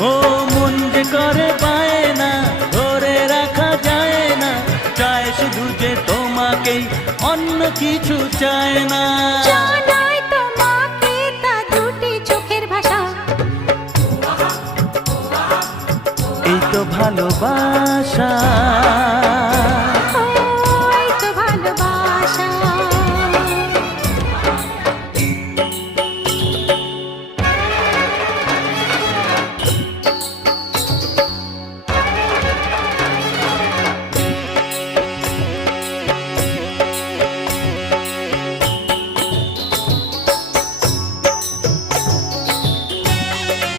ও মন যে করে পায় না, ধরে রাখা যায় না, চায় শুধু যে তোমাকেই, অন্য কিছু চায় না। জানাই তোমাকে তা দুটি চোখের ভাষা, এই তো ভালোবাসা।